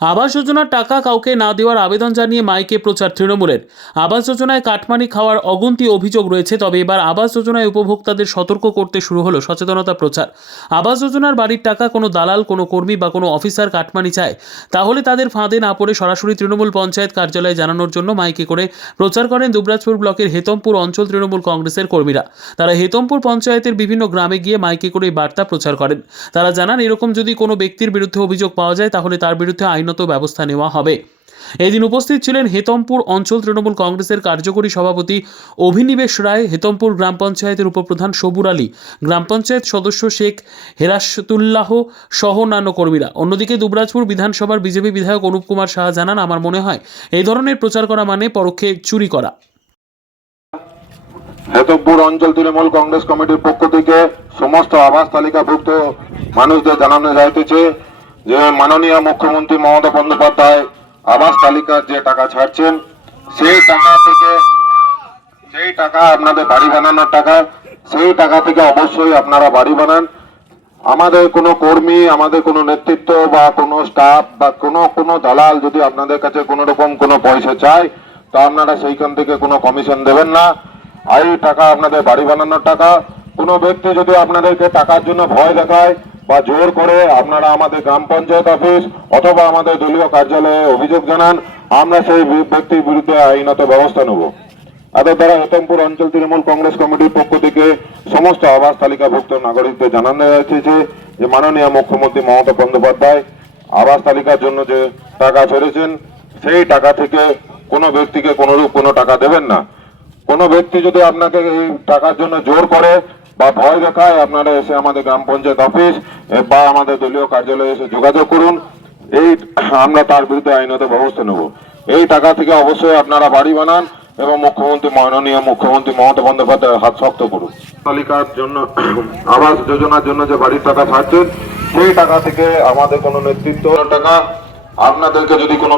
আবাস যোজনার টাকা কাউকে না দেওয়ার আবেদন জানিয়ে মাইকে প্রচার তৃণমূলের। আবাস যোজনায় কাটমানি খাওয়ার অগুন্তি অভিযোগ রয়েছে, তবে এবার আবাস যোজনায় উপভোক্তাদের সতর্ক করতে শুরু হলো সচেতনতা প্রচার। আবাস যোজনার বাড়ির টাকা কোনো দালাল, কোনো কর্মী বা কোনো অফিসার কাটমানি চায়, তাহলে তাদের ফাঁদে না পড়ে সরাসরি তৃণমূল পঞ্চায়েত কার্যালয়ে জানানোর জন্য মাইকে করে প্রচার করেন দুবরাজপুর ব্লকের হেতমপুর অঞ্চল তৃণমূল কংগ্রেসের কর্মীরা। তারা হেতমপুর পঞ্চায়েতের বিভিন্ন গ্রামে গিয়ে মাইকে করে বার্তা প্রচার করেন। তারা জানান, এরকম যদি কোনো ব্যক্তির বিরুদ্ধে অভিযোগ পাওয়া যায় তাহলে তার বিরুদ্ধে আইনত ব্যবস্থা নেওয়া হবে। এদিন উপস্থিত ছিলেন হেতমপুর অঞ্চল তৃণমূল কংগ্রেসের কার্যকরী সভাপতি অভিনিবেশ রায়, হেতমপুর গ্রাম পঞ্চায়েতের উপপ্রধান সবুর আলী, গ্রাম পঞ্চায়েত সদস্য শেখ হেরাসতুল্লাহ সহ অন্যান্য কর্মীরা। অন্যদিকে দুবরাজপুর বিধানসভার বিজেপি বিধায়ক অনুপ কুমার সাহা জানান, আমার মনে হয় এই ধরনের প্রচার করা মানে পরোক্ষে চুরি করা। হেতমপুর অঞ্চল তৃণমূল কংগ্রেস কমিটির পক্ষ থেকে সমস্ত আবাস তালিকাভুক্ত মানুষদের জানানো যাইতেছে যে মাননীয় মুখ্যমন্ত্রী মমতা বন্দ্যোপাধ্যায় আবাস তালিকার যে টাকা ছাড়ছেন, সেই টাকা আপনাদের বাড়ি বানানোর টাকা, সেই টাকা থেকে অবশ্যই আপনারা বাড়ি বানান। আমাদের কোনো কর্মী, আমাদের কোনো নেতৃত্ব বা কোনো স্টাফ বা কোনো দালাল যদি আপনাদের কাছে কোনো রকম কোনো পয়সা চায়, তা আপনারা সেইখান থেকে কোনো কমিশন দেবেন না। এই টাকা আপনাদের বাড়ি বানানোর টাকা। কোনো ব্যক্তি যদি আপনাদেরকে টাকার জন্য ভয় দেখায় বা জোর করে, আপনারা আমাদের গ্রাম পঞ্চায়েত অফিস অথবা আমাদের দলীয় কার্যালয়ে অভিযোগ জানান, আমরা সেই ব্যক্তির বিরুদ্ধে আইনত ব্যবস্থা নেব। এদের দ্বারা হেতমপুর অঞ্চল তৃণমূল কংগ্রেস কমিটির পক্ষ থেকে সমস্ত আবাস তালিকাভুক্ত নাগরিকদের জানানো যাচ্ছে যে মাননীয় মুখ্যমন্ত্রী মমতা বন্দ্যোপাধ্যায় আবাস তালিকার জন্য যে টাকা ছেড়েছেন, সেই টাকা থেকে কোনো ব্যক্তিকে কোনোরূপ কোনো টাকা দেবেন না। কোনো ব্যক্তি যদি আপনাকে এই টাকার জন্য জোর করে বা ভয় দেখায়, আপনারা এসে আমাদের গ্রাম পঞ্চায়েত অফিস বা আমাদের দলীয় কার্যালয়ে এসে যোগাযোগ করুন। আমরা তার বিরুদ্ধে আইনত ব্যবস্থা নেব। এই টাকা থেকে অবশ্যই আপনারা বাড়ি বানান এবং মাননীয় মুখ্যমন্ত্রী মমতা বন্দ্যোপাধ্যায়ের হাত শক্ত করুন। তালিকার জন্য আবাস যোজনার জন্য যে বাড়ির টাকা ছাড়ছেন, সেই টাকা থেকে আমাদের কোনো নেতৃত্ব টাকা আপনাদেরকে যদি কোনো